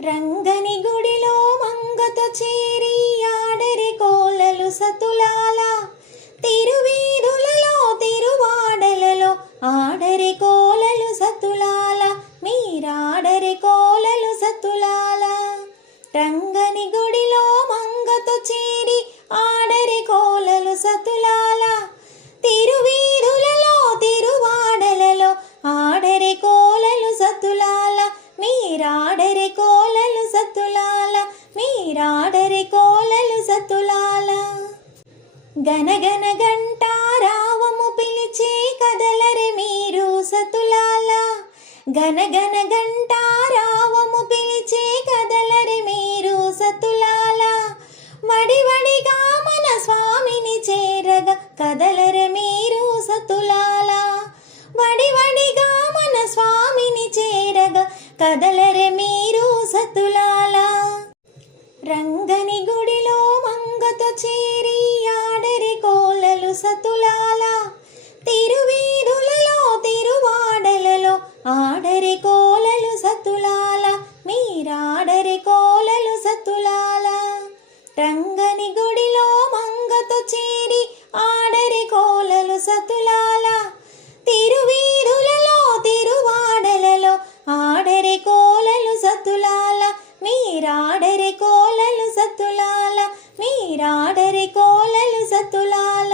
రంగని గుడిలో మంగతో చేరి ఆడరి కోలలు సతులాల తిరువీధులలో తిరువాడలలో ఆడరి కోలలు సతులాల మీరాడరి కోలలు సతులాల రంగని గుడిలో మంగతో చేరి ఆడరి కోలలు సతులాల తిరువీధులలో తిరువాడలలో ఆడరి కోలలు సతులాల మీరాడరి కోలలు సతులాల మీరాడరి కోలలు సతులాల గనగన గంటారావము పిలిచే కదలరి మీరు సతులాల గనగన గంటారావము పిలిచే కదలరి మీరు సతులాల వడివడిగా మన స్వామిని చేరగా కదలరి మీరు సతులాల వడివడిగా మన స్వామిని చేరగా కదలరి మీరు సతులాల రంగని గుడిలో మంగతో చేరి ఆడరి కోలలు సతులాల తిరువీధులలో తిరువాడలలో ఆడరి కోలలు సతులాల మీరాడరి కోలలు సతులాల రంగని గుడిలో మంగతో చేరి ఆడరి కోలలు సతులాల తిరువీధులలో తిరువాడలలో ఆడరి కోలలు సతులాల మీరాడరి కోలలు సతులాల మీరాడరి కోలలు సతులాల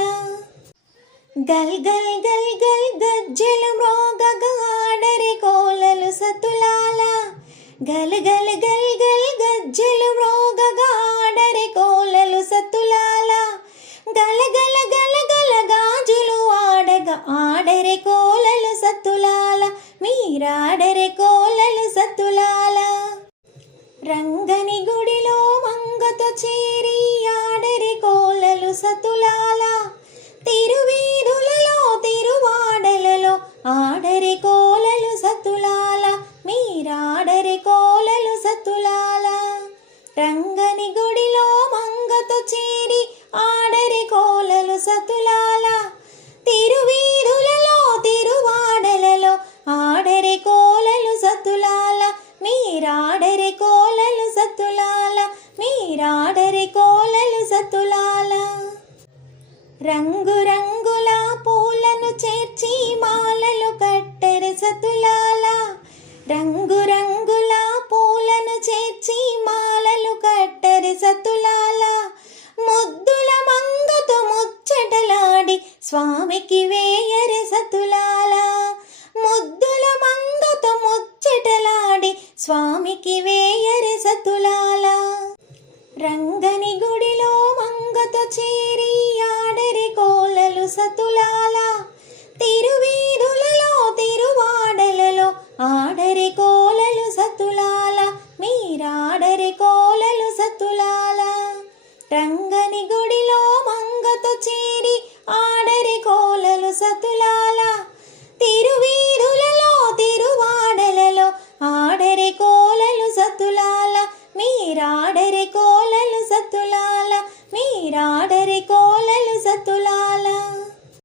గల్ గల్ గల్ గల్ గజ్జెలు మ్రోగగా ఆడరి కోలలు సతులాల గల్ గల్ గల్ గల్ గజ్జెలు మ్రోగగా ఆడరి కోలలు సతులాల గల గల గల గల గాజులు ఆడగా ఆడరి కోలలు సతులాల మీరాడరి కోలలు సతులాల రంగని గుడిలో మంగతో చేరి ఆడరి కోలలు సతులాల తిరువీధులలో తిరువాడలలో ఆడరి కోలలు సతులాల మీరాడరి కోలలు సతులాల రంగని గుడిలో మంగతో చేరి ఆడరి కోలలు సతులాల తిరువీధులలో తిరువాడలలో ఆడరి కోలలు సతులాల మీరాడరి కోలలు సతులాల మీరాడరి కోలలు సతులాల రంగు రంగుల పూలను చేర్చి మాలలు కట్టెరి సతులాల రంగు రంగుల పూలను చేర్చి మాలలు కట్టెరి సతులాల ముద్దుల మంగతో ముచ్చటలాడి స్వామికి వేయరి సతులాల ముద్దుల మంగతో ముచ్చటలాడి స్వామికి వేయరి సతులాల రంగని గుడిలో మంగతో చేరి ఆడరి కోలలు సతులాల